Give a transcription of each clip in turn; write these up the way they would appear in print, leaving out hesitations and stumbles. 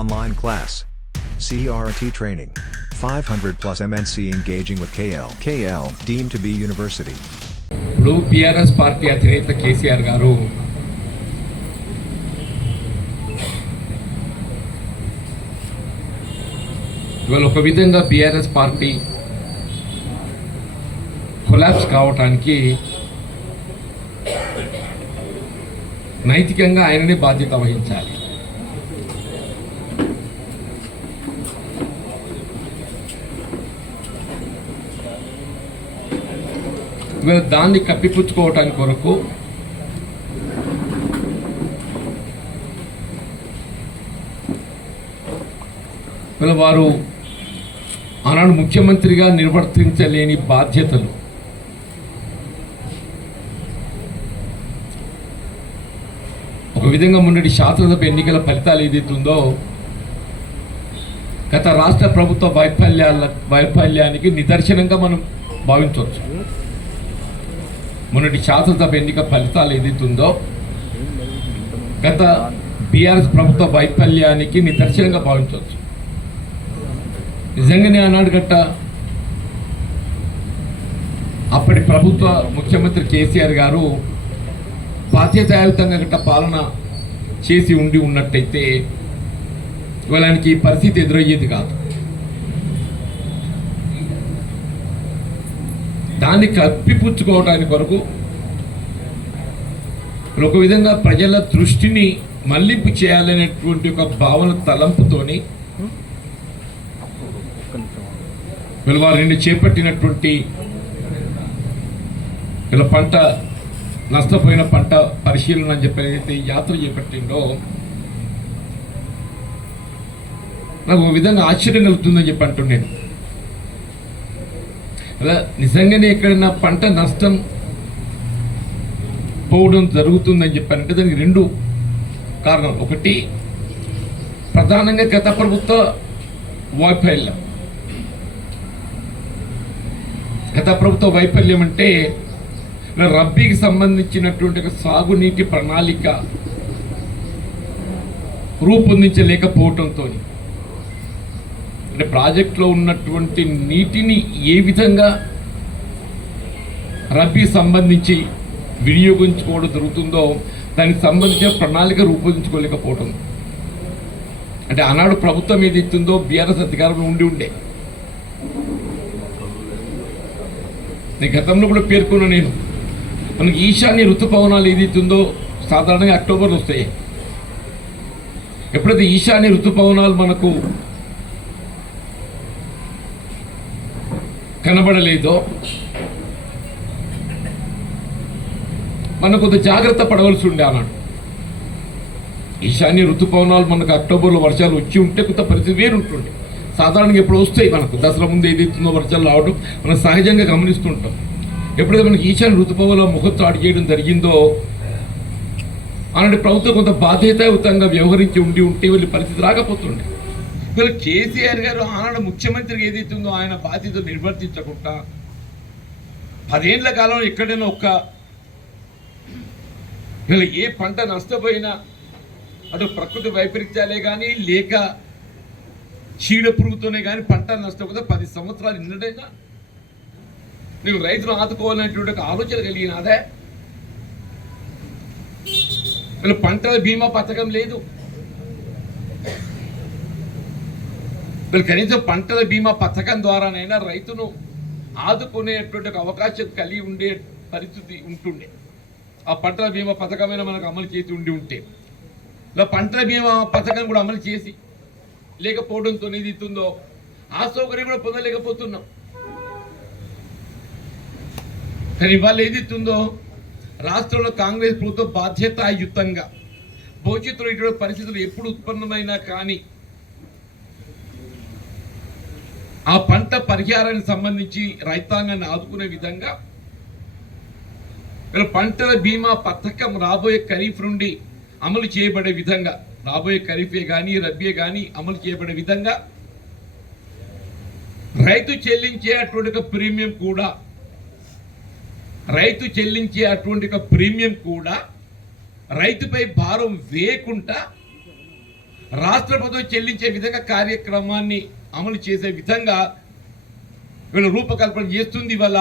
online class. CRT training. 500 plus MNC engaging with KL. KL deemed to be university. ఇప్పుడు BRS party అధినేత కేసీఆర్ గారు ఇవాళ ఒక విధంగా బీఆర్ఎస్ పార్టీ కొలాప్స్ కావటానికి నైతికంగా ఆయననే బాధ్యత వహించాలి. దాన్ని కప్పిపుచ్చుకోవటానికి కొరకు వారు ఆనాడు ముఖ్యమంత్రిగా నిర్వర్తించలేని బాధ్యతలు ఒక విధంగా మొన్నటి శాసనసభ ఎన్నికల ఫలితాలు ఏదైతుందో గత రాష్ట్ర ప్రభుత్వ వైఫల్యానికి నిదర్శనంగా మనం భావించవచ్చు. మొన్నటి శాసనసభ ఎన్నిక ఫలితాలు ఏదైతుందో గత బీఆర్ఎస్ ప్రభుత్వ వైఫల్యానికి నిదర్శనంగా భావించవచ్చు. నిజంగానే ఆనాడు గట్ట అప్పటి ప్రభుత్వ ముఖ్యమంత్రి కేసీఆర్ గారు బాధ్యతాయుతంగా గట్ట పాలన చేసి ఉన్నట్టయితే ఇవాళకి ఈ పరిస్థితి ఎదురయ్యేది కాదు. దాన్ని కప్పిపుచ్చుకోవడానికి కొరకు ఒక విధంగా ప్రజల దృష్టిని మళ్లింపు చేయాలనేటువంటి ఒక భావన తలంపుతోని వారు నిన్ను చేపట్టినటువంటి ఇలా పంట నష్టపోయిన పంట పరిశీలన అని చెప్పి ఏదైతే యాత్ర చేపట్టిందో నాకు ఒక విధంగా ఆశ్చర్యం కలుగుతుందని చెప్పి అంటున్నాను. అలా నిజంగానే ఎక్కడైనా పంట నష్టం పోవడం జరుగుతుందని చెప్పారంటే దానికి రెండు కారణం. ఒకటి ప్రధానంగా గత ప్రభుత్వ వైఫల్యం. గత ప్రభుత్వ వైఫల్యం అంటే రబ్బీకి సంబంధించినటువంటి సాగునీటి ప్రణాళిక రూపొందించలేకపోవడంతో అంటే ప్రాజెక్టులో ఉన్నటువంటి నీటిని ఏ విధంగా రబ్బీ సంబంధించి వినియోగించుకోవడం జరుగుతుందో దానికి సంబంధించిన ప్రణాళిక రూపొందించుకోలేకపోవడం. అంటే ఆనాడు ప్రభుత్వం ఏది ఇస్తుందో బీఆర్ఎస్ అధికారంలో ఉండే గతంలో కూడా పేర్కొన్నా నేను, మనకి ఈశాన్య ఋతుపవనాలు ఏదైతుందో సాధారణంగా అక్టోబర్లో వస్తాయి. ఎప్పుడైతే ఈశాన్య ఋతుపవనాలు మనకు కనబడలేదో మనం కొంత జాగ్రత్త పడవలసి ఉండే ఆనాడు. ఈశాన్య ఋతుపవనాలు మనకు అక్టోబర్లో వర్షాలు వచ్చి ఉంటే కొంత పరిస్థితి వేరుంటుండే. సాధారణంగా ఎప్పుడు వస్తాయి మనకు దసరా ముందు ఏదైతుందో వర్షాలు రావడం మనం సహజంగా గమనిస్తుంటాం. ఎప్పుడైతే మనకి ఈశాన్య ఋతుపవనాల ముఖం చాటు చేయడం జరిగిందో అలాంటి ప్రభుత్వం కొంత బాధ్యతాయుతంగా వ్యవహరించి ఉంటే వీళ్ళ పరిస్థితి రాకపోతుండే. వీళ్ళు కేసీఆర్ గారు ఆనాడు ముఖ్యమంత్రిగా ఏదైతుందో ఆయన బాధ్యతలు నిర్వర్తించకుండా 10 ఏళ్ల కాలంలో ఎక్కడైనా వీళ్ళు ఏ పంట నష్టపోయినా అటు ప్రకృతి వైపరీత్యాలే కానీ లేక చీడ పురుగుతోనే కానీ పంట నష్టపోతే 10 సంవత్సరాలు నిన్నడైనా నీకు రైతులు ఆదుకోవాలనేటువంటి ఒక ఆలోచన కలిగినదే. వీళ్ళు పంటల బీమా పథకం లేదు. వీళ్ళు కనీసం పంటల బీమా పథకం ద్వారానైనా రైతును ఆదుకునేటువంటి ఒక అవకాశం కలిగి ఉండే పరిస్థితి ఉంటుండే. ఆ పంటల బీమా పథకమైనా మనకు అమలు చేసి ఉంటే ఇలా పంటల బీమా పథకం కూడా అమలు చేసి లేకపోవడంతో ఏది ఇస్తుందో ఆ సౌకర్యం కూడా పొందలేకపోతున్నాం. కానీ ఇవాళ ఏది ఇస్తుందో రాష్ట్రంలో కాంగ్రెస్ ప్రభుత్వం బాధ్యతాయుతంగా భవిష్యత్తులో ఇటువంటి పరిస్థితులు ఎప్పుడు ఉత్పన్నమైనా కానీ ఆ పంట పరిహారానికి సంబంధించి రైతాంగాన్ని ఆదుకునే విధంగా పంటల బీమా పథకం రాబోయే ఖరీఫ్ నుండి అమలు చేయబడే విధంగా, రాబోయే ఖరీఫే కానీ రబ్బీ కానీ అమలు చేయబడే విధంగా రైతు చెల్లించే అటువంటి ప్రీమియం కూడా రైతుపై భారం వేయకుండా రాష్ట్ర ప్రభుత్వం చెల్లించే విధంగా కార్యక్రమాన్ని అమలు చేసే విధంగా వీళ్ళు రూపకల్పన చేస్తుంది ఇవాళ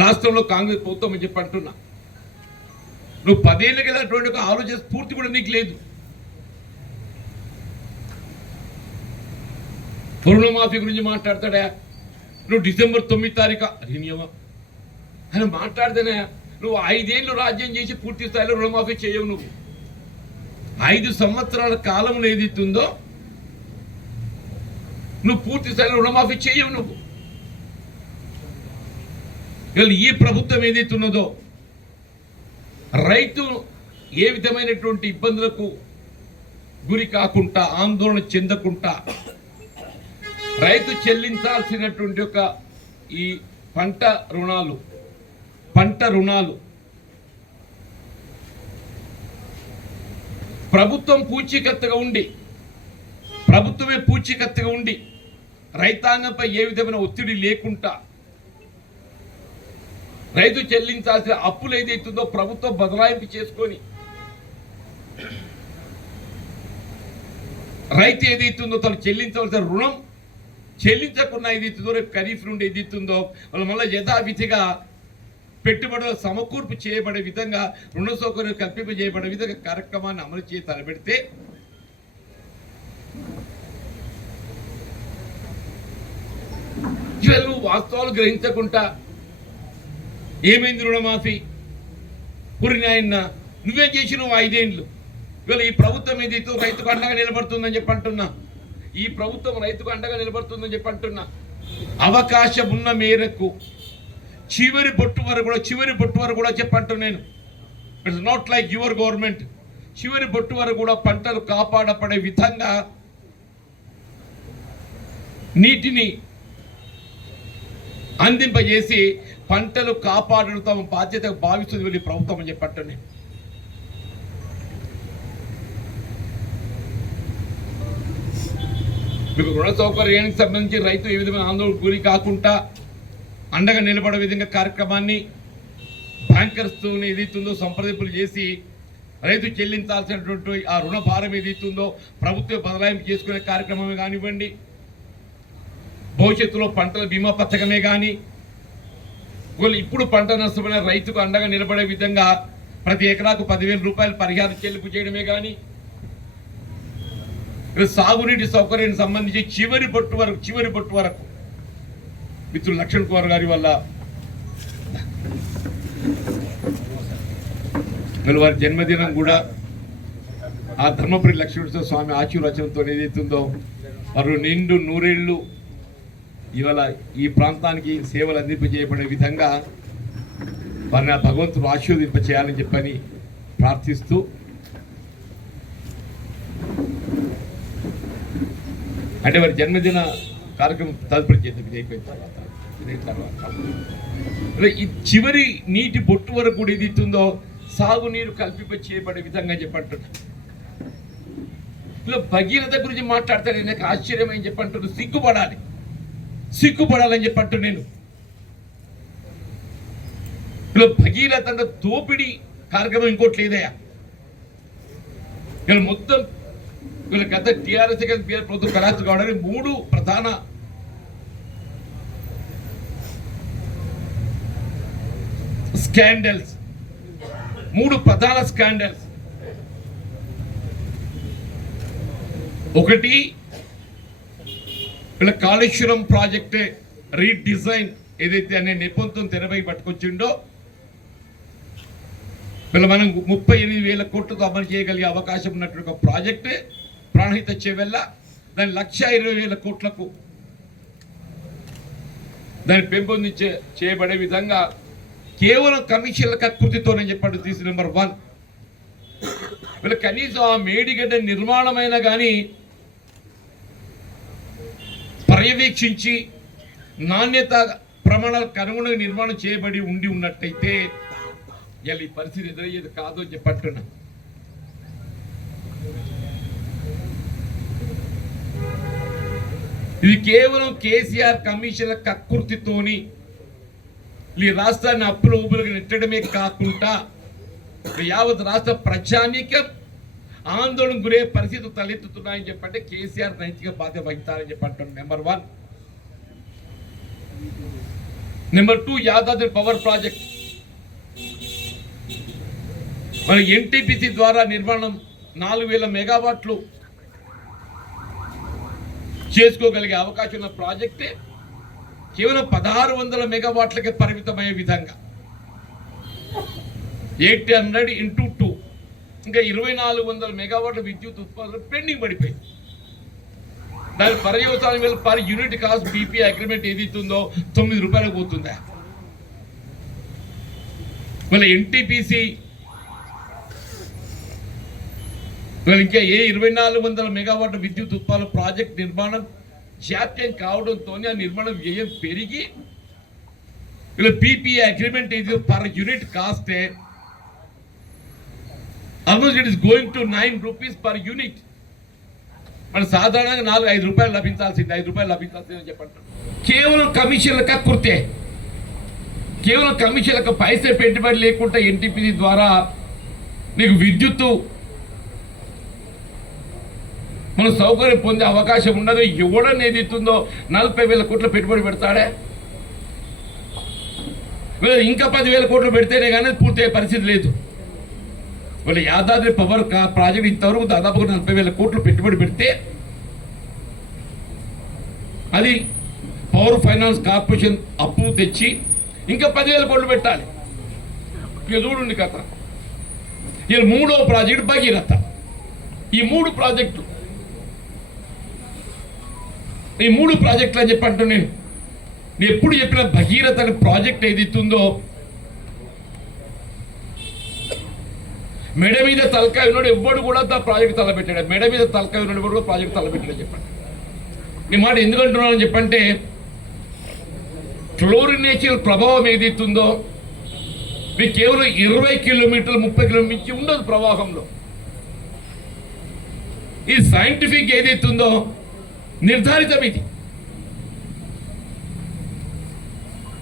రాష్ట్రంలో కాంగ్రెస్ ప్రభుత్వం అని చెప్పి అంటున్నా. నువ్వు 10 ఏళ్ళకి వెళ్ళినటువంటి ఒక ఆలోచన స్ఫూర్తి కూడా నీకు లేదు. రుణమాఫీ గురించి మాట్లాడతాడా నువ్వు? డిసెంబర్ 9 తారీఖు రినియమా అని మాట్లాడితేనే నువ్వు 5 ఏళ్ళు రాజ్యం చేసి పూర్తి స్థాయిలో రుణమాఫీ చేయవు. నువ్వు 5 సంవత్సరాల కాలంలో ఏదైతుందో నువ్వు పూర్తి స్థాయిలో రుణమాఫీ చేయవు. నువ్వు ఇవాళ ఈ ప్రభుత్వం ఏదైతున్నదో రైతు ఏ విధమైనటువంటి ఇబ్బందులకు గురి కాకుండా, ఆందోళన చెందకుండా రైతు చెల్లించాల్సినటువంటి ఒక ఈ పంట రుణాలు ప్రభుత్వమే పూచీకత్తుగా ఉండి రైతాంగంపై ఏ విధమైన ఒత్తిడి లేకుండా రైతు చెల్లించాల్సిన అప్పులు ఏదైతుందో ప్రభుత్వం బదలాయింపు చేసుకొని రైతు ఏదైతుందో తను చెల్లించవలసిన రుణం చెల్లించకుండా ఏదైతుందో రేపు ఖరీఫ్ నుండి ఏదైతుందో వాళ్ళు మళ్ళీ యథావిధిగా పెట్టుబడుల సమకూర్పు చేయబడే విధంగా, రుణ సౌకర్యం కల్పింపజేయబడే విధంగా కార్యక్రమాన్ని అమలు చేసి తలపెడితే ఇవాళ నువ్వు వాస్తవాలు గ్రహించకుండా ఏమైంది రుణమాఫీ పురినాయన్న నువ్వేం చేసి నువ్వు 5 ఏళ్ళు. ఇవాళ ఈ ప్రభుత్వం ఏదైతే రైతుకు అండగా నిలబడుతుందని చెప్పి అంటున్నా. ఈ ప్రభుత్వం రైతుకు అండగా నిలబడుతుందని చెప్పి అంటున్నా. అవకాశం ఉన్న మేరకు చివరి బొట్టు వరకు కూడా చెప్పంటున్నా నేను. It's not like your government. చివరి బొట్టు వరకు కూడా పంటలు కాపాడపడే విధంగా నీటిని అందింపజేసి పంటలు కాపాడడం తమ బాధ్యతగా భావిస్తుంది వెళ్ళి ప్రభుత్వం అని చెప్పంటున్నా. మీకు రుణ సౌకర్యానికి సంబంధించి రైతు ఏ విధమైన ఆందోళనకు గురి కాకుండా అండగా నిలబడే విధంగా కార్యక్రమాన్ని బ్యాంకర్స్తో ఏదైతుందో సంప్రదింపులు చేసి రైతు చెల్లించాల్సినటువంటి ఆ రుణ భారం ఏదైతుందో ప్రభుత్వ బదలాయింపు చేసుకునే కార్యక్రమమే కానివ్వండి, భవిష్యత్తులో పంటల బీమా పథకమే కానీ, ఇప్పుడు పంట నష్టమైన రైతుకు అండగా నిలబడే విధంగా ప్రతి ఎకరాకు 10,000 రూపాయలు పరిహారం చెల్లింపు చేయడమే కానీ, సాగునీటి సౌకర్యానికి సంబంధించి చివరి బొట్టు వరకు మిత్రులు లక్ష్మణ్ కుమార్ గారి వల్ల వారి జన్మదినం కూడా ఆ ధర్మపురి లక్ష్మణ స్వామి ఆశీర్వచనంతో ఏదైతుందో వారు నిండు 100 ఏళ్ళు ఇవాళ ఈ ప్రాంతానికి సేవలు అందింపజేయబడే విధంగా వారిని భగవంతుడు ఆశీర్వదింప చేయాలని చెప్పని ప్రార్థిస్తూ అంటే వారి జన్మదిన కార్యక్రమం తదుపరి చేద్దాం. ఇది అయిపోయిన తర్వాత ఈ చివరి నీటి బొట్టు వరకు కూడా ఇది ఇస్తుందో సాగునీరు కల్పింప చేయబడే విధంగా చెప్పంటున్నా. ఇలా భగీరథ గురించి మాట్లాడతాడు. నాకు ఆశ్చర్యం అని చెప్పంటున్నాను. సిగ్గుపడాలని చెప్పంటు నేను. ఇలా భగీరథ అంటే దోపిడీ కార్యక్రమం ఇంకోటి లేదయా. ఇలా మొత్తం వీళ్ళ గత టీఆర్ఎస్ ప్రభుత్వం ఖరారు కావడానికి 3 ప్రధాన స్కాండల్స్. ఒకటి వీళ్ళ కాళేశ్వరం ప్రాజెక్ట్ రీడిజైన్ ఏదైతే అనే నెపంతో తెరపై పట్టుకొచ్చిండో వీళ్ళ మనం 38,000 కోట్లతో అమలు చేయగలిగే అవకాశం ఉన్నటువంటి ఒక ప్రాజెక్ట్ ప్రాణహిత చేవెళ్ళ దాన్ని 1,20,000 కోట్లకు దాన్ని చేయబడే విధంగా కేవలం కమిషన్ల కకృతితోనే చెప్పాడు. తీసి నెంబర్ 1 వీళ్ళు కనీసం ఆ మేడిగడ్డ నిర్మాణమైనా కానీ పర్యవేక్షించి నాణ్యత ప్రమాణాలకు అనుగుణంగా నిర్మాణం చేయబడి ఉన్నట్టయితే ఇలా ఈ పరిస్థితి ఎదురయ్యేది కాదు అని చెప్పంటున్నా. ఇది కేవలం కేసీఆర్ కమిషన్ల కకృతితోని ఈ రాష్ట్రాన్ని అప్పుల ఊపులకు నెట్టడమే కాకుండా యావత్ రాష్ట్ర ప్రజానీకం ఆందోళన గురే పరిస్థితులు తలెత్తుతున్నాయని చెప్పంటే కేసీఆర్ నైతిక బాధ్యత వహించాలని చెప్పంటాను. Number 1. Number 2, Yadadri power project మన ఎన్టీపీసీ ద్వారా నిర్మాణం 4000 మెగావాట్లు చేసుకోగలిగే అవకాశం ఉన్న ప్రాజెక్టే కేవలం 1600 మెగావాట్లకే పరిమితమయ్యే విధంగా 800 × 2 ఇంకా 2400 మెగావాట్ల విద్యుత్ ఉత్పాదన పెండింగ్ పడిపోయింది. దాని పర్యవసానం వల్ల per unit cost BP agreement ఏదైతుందో 9 రూపాయలకు పోతుందా? మళ్ళీ ఎన్టీపీసీ ఇంకా 2400 మెగావాట్ల విద్యుత్ ఉత్పాదన ప్రాజెక్ట్ నిర్మాణం జాప్యం కావడంతో ఆ నిర్మాణ వ్యయం పెరిగి వీళ్ళ పీపీఏ అగ్రిమెంట్ ఏది పర్ యూనిట్ కాస్టే almost it is going to 9 rupees per unit. మన సాధారణంగా 4-5 రూపాయలు లభించాల్సింది, 5 రూపాయలు లభించాల్సింది అని చెప్పంటారు. కేవలం కమిషన్లక కుర్తే, కేవలం కమిషన్లకు పైసే పెట్టుబడి లేకుండా ఎన్టీపీసీ ద్వారా నీకు విద్యుత్తు మన సౌకర్యం పొందే అవకాశం ఉండదు. ఎవడని ఏదైతుందో 40,000 కోట్ల పెట్టుబడి పెడతాడే, ఇంకా 10,000 కోట్లు పెడితేనే కానీ పూర్తయ్యే పరిస్థితి లేదు. వాళ్ళ యాదాద్రి పవర్ ప్రాజెక్ట్ ఇంతవరకు దాదాపు 40,000 కోట్లు పెట్టుబడి పెడితే అది పవర్ ఫైనాన్స్ కార్పొరేషన్ అప్పు తెచ్చి ఇంకా 10,000 కోట్లు పెట్టాలి. ఇక చూడండి కథ. ఇది 3వ ప్రాజెక్టు భగీరథ. ఈ 3 ప్రాజెక్టులు అని చెప్పంటూ నేను ఎప్పుడు చెప్పిన భగీరథ అనే ప్రాజెక్ట్ ఏదైతుందో మెడ మీద తలకాయ ఉన్నాడు ఎవ్వడు కూడా ప్రాజెక్ట్ తలపెట్టాడు. మెడ మీద తలకాయ ఉన్నాడు కూడా ప్రాజెక్ట్ తలపెట్టాడు చెప్పండి. నీ మాట ఎందుకంటున్నానని చెప్పంటే క్లోరినేషన్ ప్రభావం ఏదైతుందో మీకు కేవలం 20 కిలోమీటర్లు 30 కిలోమీటర్ల నుంచి ఉండదు ప్రవాహంలో. ఈ సైంటిఫిక్ ఏదైతుందో నిర్ధారితం. ఇది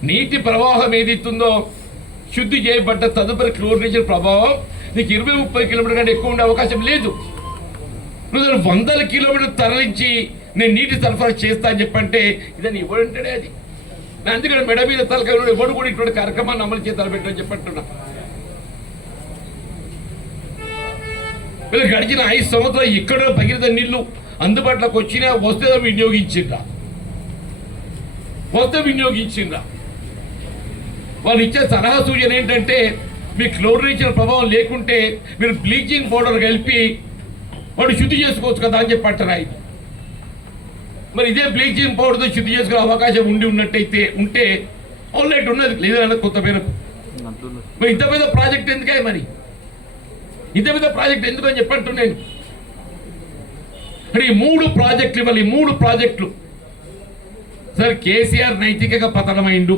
నీటి ప్రవాహం ఏదైతుందో శుద్ధి చేయబడ్డ తదుపరి క్లోరినేషన్ ప్రభావం నీకు 20-30 కిలోమీటర్ కంటే ఎక్కువ ఉండే అవకాశం లేదు. నువ్వు 100 కిలోమీటర్లు తరలించి నేను నీటి సరఫరా చేస్తా అని చెప్పంటే ఇదని ఎవడంటాడే అది. అందుకని మెడ మీద తలకాయ ఎవడు కూడా ఇటువంటి కార్యక్రమాన్ని అమలు చేసి తలపెట్టని చెప్పంటున్నా. వీళ్ళు గడిచిన 5 సంవత్సరాలు ఎక్కడో భగీరథ నీళ్లు అందుబాటులోకి వచ్చినా వస్తే వినియోగించిండ్రా. వాళ్ళు ఇచ్చే సలహా సూచన ఏంటంటే మీ క్లోరినేషన్ ప్రభావం లేకుంటే మీరు బ్లీచింగ్ పౌడర్ కలిపి వాడు శుద్ధి చేసుకోవచ్చు కదా అని చెప్పంటారు. ఆయన మరి ఇదే బ్లీచింగ్ పౌడర్తో శుద్ధి చేసుకునే అవకాశం ఉంటే ఆల్రెడీ ఉన్నది లేదన్న కొత్త పేరుకు. మరి ఇంత పెద్ద ప్రాజెక్ట్ ఎందుకే మరి ఇంత పెద్ద ప్రాజెక్ట్ ఎందుకు అని చెప్పంటు నేను. అంటే ఈ 3 ప్రాజెక్టులు ఇవ్వాలి. 3 ప్రాజెక్టులు సార్ కేసీఆర్ నైతికంగా పతనమైండు.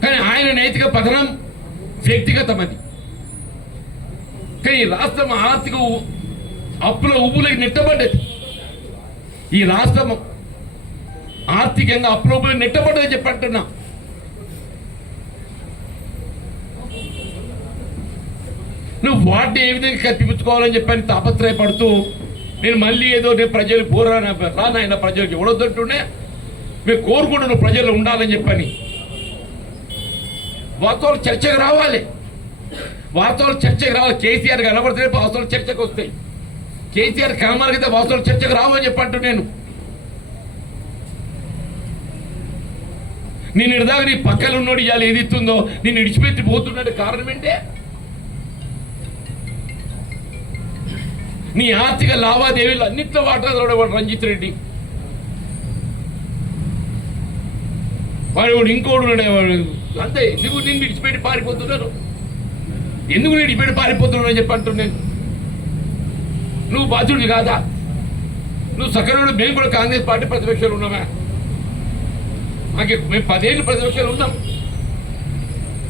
కానీ ఆయన నైతిక పతనం వ్యక్తిగతమది. కానీ ఈ రాష్ట్రం ఆర్థిక అప్పుల ఊబులకు నెట్టబడ్డది. ఈ రాష్ట్రం ఆర్థికంగా అప్పుల ఊబులకు నెట్టబడ్డది చెప్పంటున్నా. నువ్వు వాటిని ఏ విధంగా కప్పిపుచ్చుకోవాలని చెప్పని తాపత్రయపడుతూ నేను మళ్ళీ ఏదో నేను ప్రజలు రానాయన ప్రజలకు ఎవడొద్దంటుండే మేము కోరుకుంటున్నాను ప్రజలు ఉండాలని చెప్పని. వాస్తవాలు చర్చకు రావాలి. కేసీఆర్ కనబడితే వాస్తవాలు చర్చకు వస్తాయి. కేసీఆర్ కనబడితే వాస్తవాలు చర్చకు రావని చెప్పంటు నేను ఇడదాకా నీ పక్కన ఉన్నోడు ఇవాళ ఏది ఇస్తుందో నేను ఇడిచిపెట్టి పోతున్నాడు. కారణం ఏంటే నీ ఆర్థిక లావాదేవీలు అన్నింటిలో వాటాడు రంజిత్ రెడ్డి. వాడు ఇంకోడు అంతే. ఎందుకు నేను విడిచిపెట్టి పారిపోతున్నాను అని చెప్పి అంటున్నాను. నువ్వు బాధ్యుడివి కాదా? నువ్వు సకరుడు. మేము కూడా కాంగ్రెస్ పార్టీ ప్రతిపక్షాలు ఉన్నామా? మేము 10 ఏళ్ళు ప్రతిపక్షాలు ఉన్నాం.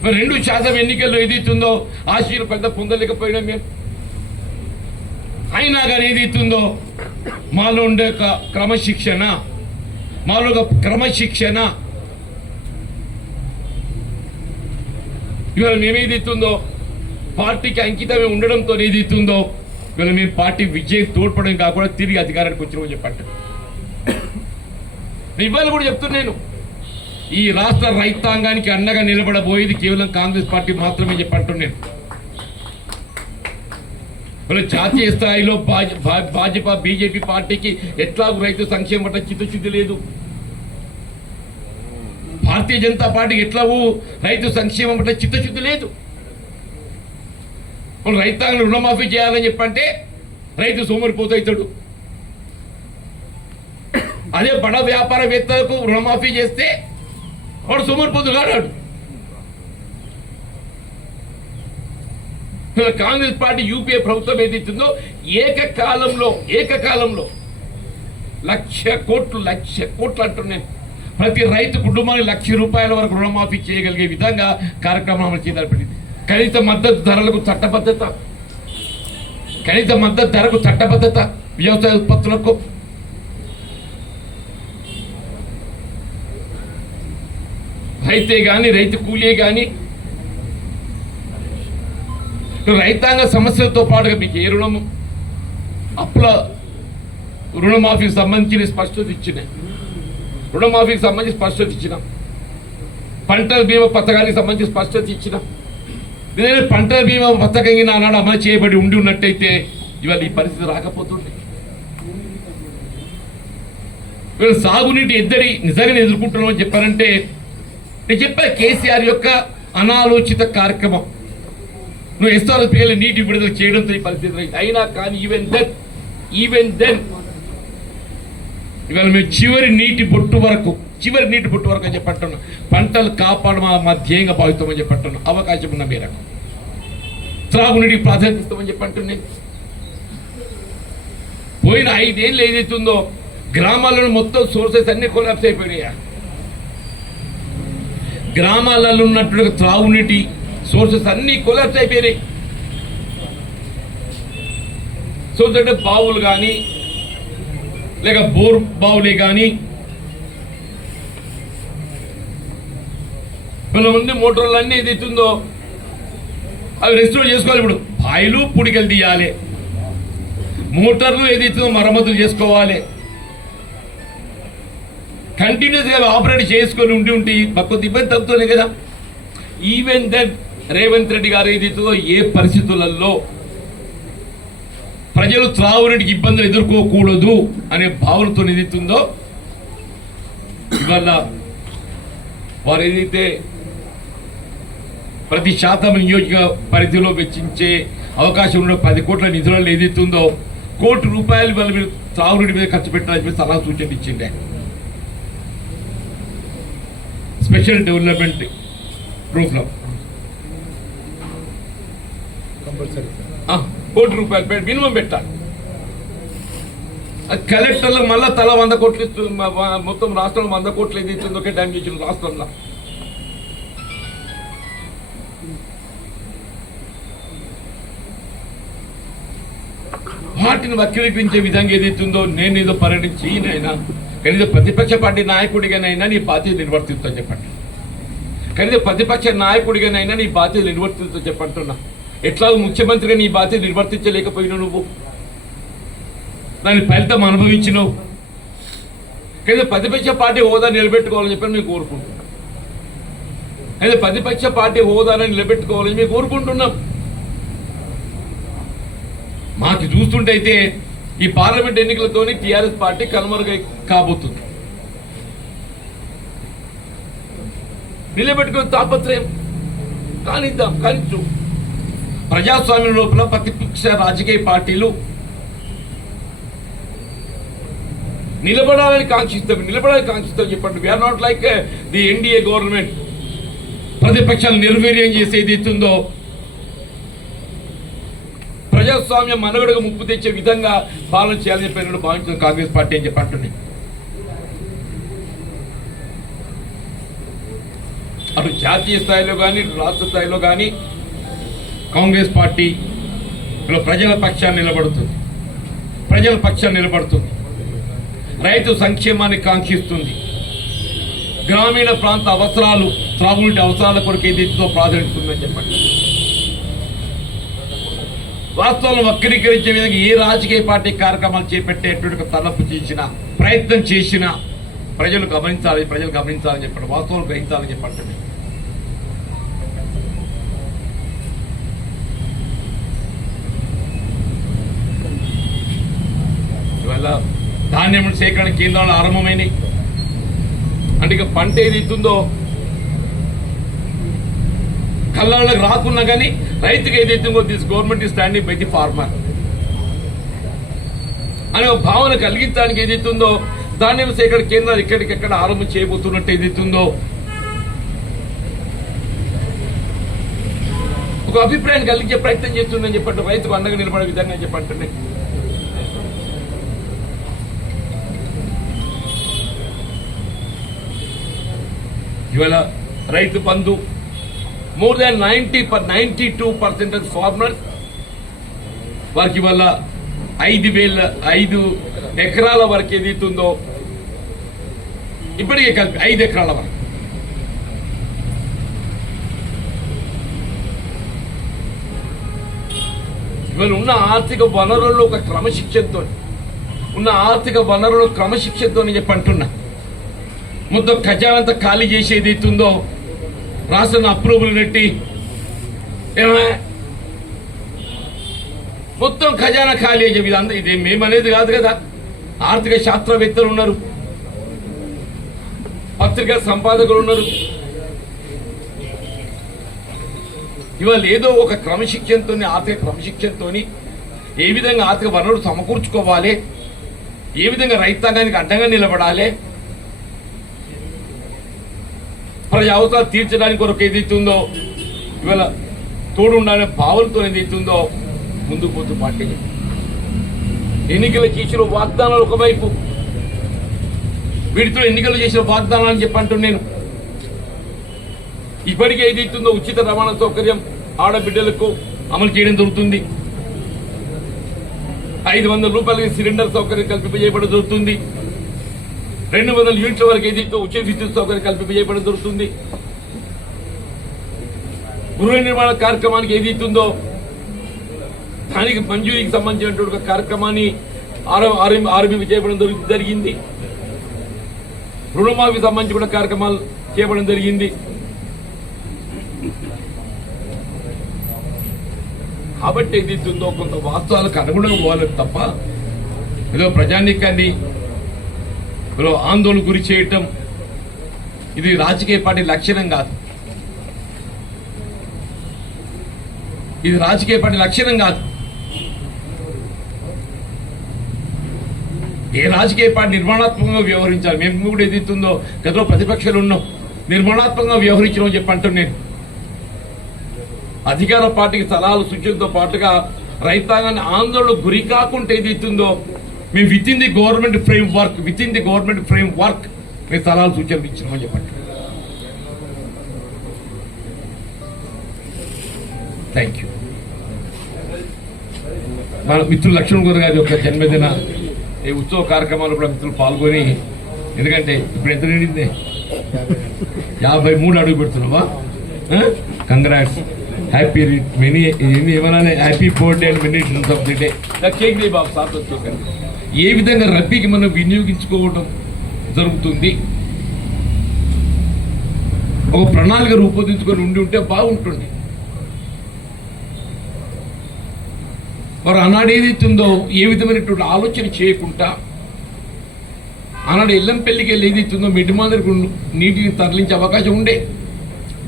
మరి 2% ఎన్నికల్లో ఏదైతుందో ఆశీర్వాదం పెద్ద పొందలేకపోయినా మేము. అయినా కానీ ఏదైతుందో మాలో ఉండే క్రమశిక్షణ ఇవాళ మేమేదైతుందో పార్టీకి అంకితమే ఉండడంతో ఏదైతుందో ఇవాళ మేము పార్టీ విజయం తోడ్పడడం కాకుండా తిరిగి అధికారానికి వచ్చినామని చెప్పండి. ఇవాళ కూడా చెప్తున్నాను, ఈ రాష్ట్ర రైతాంగానికి అండగా నిలబడబోయేది కేవలం కాంగ్రెస్ పార్టీ మాత్రమే చెప్పంటున్నాను. ఇవాళ జాతీయ స్థాయిలో భాజపా బీజేపీ పార్టీకి ఎట్లాగూ రైతు సంక్షేమం పట్ల చిత్తశుద్ధి లేదు. భారతీయ జనతా పార్టీకి ఎట్లాగూ రైతు సంక్షేమం పట్ల చిత్తశుద్ధి లేదు. వాళ్ళు రైతాంగం రుణమాఫీ చేయాలని చెప్పంటే రైతు సోమరిపోతాడు. అదే బడ వ్యాపారవేత్తలకు రుణమాఫీ చేస్తే వాడు సోమరిపోతు కాడాడు. కాంగ్రెస్ పార్టీ యూపీఏ ప్రభుత్వం ఏదైతుందో ఏకకాలంలో 1,00,00,000 కోట్లు అంటున్నాను. ప్రతి రైతు కుటుంబానికి ₹1,00,000 వరకు రుణమాఫీ చేయగలిగే విధంగా కార్యక్రమం అమలు చేయబడింది. కనీస మద్దతు ధరలకు చట్టబద్ధత, వ్యవసాయ ఉత్పత్తులకు రైతే కానీ రైతు కూలీ కానీ రైతాంగ సమస్యలతో పాటుగా మీకు ఏ రుణము అప్పుల రుణమాఫీకి సంబంధించిన స్పష్టత ఇచ్చినాయి. రుణమాఫీకి సంబంధించి స్పష్టత ఇచ్చినాం. పంటల బీమా పథకానికి సంబంధించి స్పష్టత ఇచ్చినాం. ఇదే పంటల బీమా పథకం నానాడు అమలు చేయబడి ఉండి ఉన్నట్టయితే ఇవాళ ఈ పరిస్థితి రాకపోతుండే. వీళ్ళు సాగునీటి ఎద్దడి నిజంగా ఎదుర్కొంటున్నామని చెప్పారంటే నేను చెప్పా కేసీఆర్ యొక్క అనాలోచిత కార్యక్రమం. నువ్వు ఎస్ఆర్ఎస్పీఎల్ నీటి విడుదల చేయడంతో ఈ పరిస్థితి అయినా కానీ ఈవెన్ దెన్ ఇవాళ మేము చివరి నీటి బొట్టు వరకు అని చెప్పంటున్నాం. పంటలు కాపాడమా మా ధ్యేయంగా భావిస్తామని చెప్పంటున్నాం. అవకాశం ఉన్న మేరకు త్రాగునీటికి ప్రాధాన్యత ఇస్తామని చెప్పంటున్నాను. పోయిన 5 ఏళ్ళు ఏదైతుందో గ్రామాలలో మొత్తం సోర్సెస్ అన్ని కొలాప్స్ అయిపోయినాయా. గ్రామాలలో ఉన్నటువంటి త్రాగునీటి సోర్సెస్ అన్ని కొలాప్స్ అయిపోయినాయి. సోర్స్ అంటే బావులు కానీ లేక బోర్ బావులే కానీ కొంతమంది మోటార్లు అన్నీ ఏదైతుందో అవి రెస్టోర్ చేసుకోవాలి. ఇప్పుడు బాయిలు పుడికలు తీయాలి, మోటార్లు ఏదైతుందో మరమ్మతులు చేసుకోవాలి. కంటిన్యూస్గా ఆపరేట్ చేసుకొని ఉండి కొంత ఇబ్బంది తగ్గుతుంది కదా. ఈవెన్ దెన్ రేవంత్ రెడ్డి గారు ఏదైతుందో ఏ పరిస్థితులలో ప్రజలు త్రాగునీటికి ఇబ్బందులు ఎదుర్కోకూడదు అనే భావనతో ఏదైతుందో ఇవాళ వారు ఏదైతే ప్రతి శాతం నియోజక పరిధిలో వెచ్చించే అవకాశం ఉన్న 10 కోట్ల నిధులలో ఏదైతుందో ₹1 కోటి వాళ్ళ మీరు త్రాగునీటి మీద ఖర్చు పెట్టాలని చెప్పి సలహా సూచన ఇచ్చిండే. స్పెషల్ డెవలప్మెంట్ ప్రోగ్రామ్ ₹1 కోటి మినిమం పెట్టాలి. అది కలెక్టర్లకు మళ్ళీ తల 100 కోట్లు ఇస్తుంది. మొత్తం రాష్ట్రంలో 100 కోట్లు ఏదైతుందో ఒకే టైం చేసిన రాష్ట్రంలో వాటిని వక్రీకరించే విధంగా ఏదైతుందో నేను ఏదో పర్యటించి ఈయనైనా కనీసం ప్రతిపక్ష పార్టీ నాయకుడిగానైనా నీ బాధ్యత నిర్వర్తిస్తా చెప్పండి. కనీసం ప్రతిపక్ష నాయకుడిగానైనా నీ బాధ్యత నిర్వర్తిస్తా చెప్పంటున్నా. ఎట్లా ముఖ్యమంత్రిగా నీ బాధ్యత నిర్వర్తించలేకపోయినావు, నువ్వు దాని ఫలితం అనుభవించినావు. కనీసం ప్రతిపక్ష పార్టీ హోదా నిలబెట్టుకోవాలని చెప్పి మేము కోరుకుంటున్నాం. అయితే ప్రతిపక్ష పార్టీ హోదాను నిలబెట్టుకోవాలని మేము కోరుకుంటున్నాం. మాకు చూస్తుంటే అయితే ఈ పార్లమెంట్ ఎన్నికలతోని టీఆర్ఎస్ పార్టీ కనుమరుగై కాబోతుంది. నిలబెట్టుకునే తాపత్రయం కానిద్దాం. కానీ ప్రజాస్వామ్యం లోపల ప్రతిపక్ష రాజకీయ పార్టీలు నిలబడాలని కాంక్షిస్తాం చెప్పండి. We are not like the NDA government. ప్రతిపక్షాలు నిర్వీర్యం చేసేది ఎత్తుందో ప్రజాస్వామ్య మనుగడకు ముప్పు తెచ్చే విధంగా పాలన చేయాలని చెప్పి భావించిన కాంగ్రెస్ పార్టీ అని చెప్పి అంటుంది. అటు జాతీయ స్థాయిలో కానీ రాష్ట్ర స్థాయిలో కానీ కాంగ్రెస్ పార్టీ ప్రజల పక్షాన్ని నిలబడుతుంది. రైతు సంక్షేమాన్ని కాంక్షిస్తుంది. గ్రామీణ ప్రాంత అవసరాలు, త్రాగునీటి అవసరాల కొరకు ఏదైతుందో ప్రాధాన్యత ఉందని చెప్పండి. వాస్తవాలను వక్రీకరించే విధంగా ఏ రాజకీయ పార్టీ కార్యక్రమాలు చేపట్టేటువంటి తలపు చేసిన ప్రయత్నం చేసినా ప్రజలు గమనించాలని చెప్పండి, వాస్తవాలు గ్రహించాలని చెప్పండి. ఇవాళ ధాన్యం సేకరణ కేంద్రాలు ఆరంభమైనవి. అంటే ఇక పంట ఏదైతుందో కళ్ళకి రాకున్నా కానీ రైతుకి ఏదైతుందో దిస్ గవర్నమెంట్ ఈ స్టాండింగ్ బై ది ఫార్మర్ అనే ఒక భావన కలిగించడానికి ఏదైతుందో ధాన్యం సేకరణ కేంద్రాలు ఎక్కడికెక్కడ ఆరంభం చేయబోతున్నట్టు ఏదైతుందో ఒక అభిప్రాయాన్ని కలిగించే ప్రయత్నం చేస్తుందని చెప్పండి, రైతుకు అండగా నిలబడే విధంగా చెప్పండి. ఇవాళ Rythu Bandhu more than 92% farmers వారికి ఇవాళ 5 ఎకరాల వరకు ఏదైతుందో ఇప్పటికే కలిపి 5 ఎకరాల వరకు ఇవాళ ఉన్న ఆర్థిక వనరుల్లో ఒక క్రమశిక్షణతో చెప్పంటున్నా. మొత్తం ఖజానంతా ఖాళీ చేసి ఏదైతుందో రాష్ట్రాన్ని అప్రూవల్ నెట్టి మొత్తం ఖజానా ఖాళీ అయ్యే విధానం ఇది మేమనేది కాదు కదా. ఆర్థిక శాస్త్రవేత్తలు ఉన్నారు, పత్రికా సంపాదకులు ఉన్నారు. ఇవాళ ఏదో ఒక క్రమశిక్షణతో ఆర్థిక క్రమశిక్షణతో ఏ విధంగా ఆర్థిక వనరులు సమకూర్చుకోవాలి, ఏ విధంగా రైతాంగానికి అడ్డంగా నిలబడాలి, ప్రజా అవసరాలు తీర్చడానికి కొరకు ఏదైతుందో ఇవాళ తోడు ఉండాలనే భావనతో ఏదైతుందో ముందుకు పోతూ పార్టీ ఎన్నికలు చేసిన వాగ్దానాలు ఒకవైపు, వీటితో ఎన్నికలు చేసిన వాగ్దానాలు అని చెప్పంటూ నేను ఇప్పటికే ఏదైతుందో ఉచిత రవాణా సౌకర్యం ఆడబిడ్డలకు అమలు చేయడం జరుగుతుంది. 500 రూపాయలకి సిలిండర్ సౌకర్యం కల్పింపజేయబడి జరుగుతుంది. 200 యూనిట్ల వరకు ఏదైతే ఉచిత విద్యుత్ సౌకర్యం కల్పింపజేయబడి జరుగుతుంది. గృహ నిర్మాణ కార్యక్రమానికి ఏదైతుందో దానికి మంజూరీకి సంబంధించినటువంటి కార్యక్రమాన్ని ఆరంభం చేయబడం జరిగింది. రుణమాఫీ సంబంధించి కూడా కార్యక్రమాలు చేయబడం జరిగింది. కాబట్టి ఏదైతుందో కొంత వాస్తవాలకు అనుగుణంగా పోవాలి తప్ప ఏదో ప్రజానీకాన్ని ఆందోళన గురి చేయటం ఇది రాజకీయ పార్టీ లక్షణం కాదు. ఇది రాజకీయ పార్టీ లక్షణం కాదు. ఏ రాజకీయ పార్టీ నిర్మాణాత్మకంగా వ్యవహరించాలి. మేము కూడా ఏదైతుందో గతంలో ప్రతిపక్షాలు ఉన్నాం, నిర్మాణాత్మకంగా వ్యవహరించడం చెప్పి అంటాను నేను. అధికార పార్టీకి సలహాలు సూచనతో పాటుగా రైతాంగాన్ని ఆందోళన గురి కాకుండా ఏదైతుందో మేము with in the government frame work మేము సలహాలు సూచనలు ఇచ్చినామని చెప్పండి. Thank you. మన మిత్రులు లక్ష్మణ్ గారు గారి యొక్క జన్మదిన ఈ ఉత్సవ కార్యక్రమాల్లో కూడా మిత్రులు పాల్గొని, ఎందుకంటే ఇప్పుడు ఎంత నిండింది 53 అడుగు పెడుతున్నావా? కంగ్రాట్స్, హ్యాపీ మెనీ ఏమన్నా happy birthday and many returns of the day. Cake day బాబు సార్ కేక్. ఏ విధంగా రబ్బీకి మనం వినియోగించుకోవడం జరుగుతుంది, ఒక ప్రణాళిక రూపొందించుకొని ఉంటే బాగుంటుంది. వారు ఆనాడు ఏదైతుందో ఏ విధమైనటువంటి ఆలోచన చేయకుండా ఆనాడు ఎల్లంపల్లికి వెళ్ళి ఏదైతుందో మిడిమాదరికి నీటిని తరలించే అవకాశం ఉండే.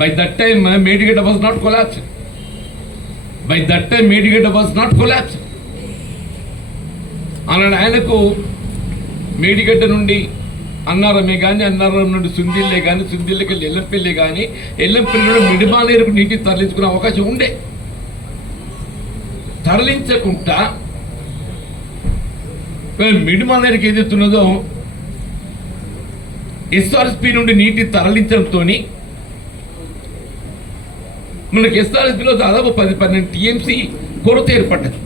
By that time Medigadda was not collapse. ఆనాడు ఆయనకు మేడిగడ్డ నుండి అన్నారమే కానీ, అన్నారం నుండి సుందిల్లే కానీ, సుందిల్లకి వెళ్ళి ఎల్లంపల్లి కానీ, ఎల్లంపల్లి నుండి మిడిమానేరుకు నీటిని తరలించుకునే అవకాశం ఉండే. తరలించకుండా మిడిమానేరుకి ఏదైతున్నదో ఎస్ఆర్ఎస్పి నుండి నీటి తరలించడంతో మనకి ఎస్ఆర్ఎస్పిలో దాదాపు 10-12 టీఎంసీ కొరత ఏర్పడ్డది.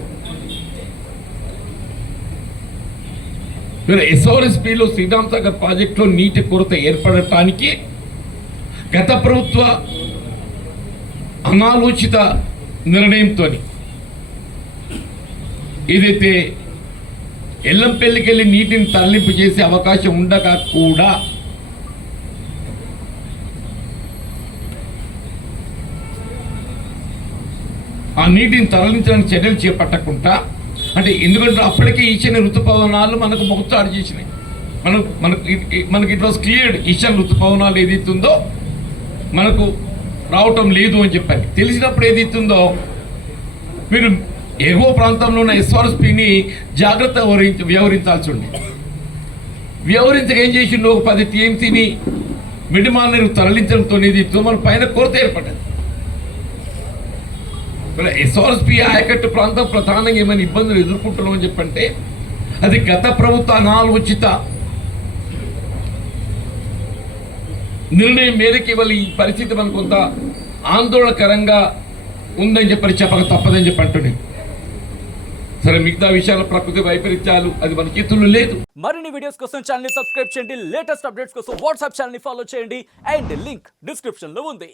ఎస్ఆర్ఎస్పిలో శ్రీరామ్ సాగర్ ప్రాజెక్టులో నీటి కొరత ఏర్పడటానికి గత ప్రభుత్వ అనాలోచిత నిర్ణయంతో ఏదైతే ఎల్లంపల్లికెళ్ళి నీటిని తరలింపు చేసే అవకాశం ఉండగా కూడా ఆ నీటిని తరలించడానికి చర్యలు చేపట్టకుండా, అంటే ఎందుకంటే అప్పటికే ఈశాన్య ఋతుపవనాలు మనకు మొగచాడు చేసినాయి. మనకి ఇట్ వాస్ క్లియర్డ్ ఈశాన్య ఋతుపవనాలు ఏదైతుందో మనకు రావటం లేదు అని చెప్పాలి. తెలిసినప్పుడు ఏదైతుందో మీరు ఎగువ ప్రాంతంలో ఉన్న ఎస్ఆర్ఎస్పిని జాగ్రత్త వ్యవహరించాల్సి ఉండే. వ్యవహరించక ఏం చేసిండు, ఒక 10 టీఎంసీని మిడిమాల నీరు తరలించడంతో ఏదైతుందో మన పైన కొరత ఏర్పడ్డది. ఎస్ఆర్ఎస్పి ఆయకట్టు ప్రాంతం ప్రధానంగా ఏమైనా ఇబ్బందులు ఎదుర్కొంటున్నాం అని చెప్పంటే అది గత ప్రభుత్వ అనాలోచిత నిర్ణయం మేరకు ఇవాళ ఈ పరిస్థితి మనకు కొంత ఆందోళనకరంగా ఉందని చెప్పక తప్పదని చెప్పి అంటున్నాను. సరే, మిగతా విషయాల ప్రకృతి వైపరీత్యాలు అది మన చేతుల్లో లేదు. మరిన్ని వీడియోస్ కోసం ఛానల్ ని సబ్స్క్రైబ్ చేయండి. లేటెస్ట్ అప్డేట్స్ కోసం వాట్సాప్ ఛానల్ ని ఫాలో చేయండి. అండ్ లింక్ డిస్క్రిప్షన్ లో ఉంది.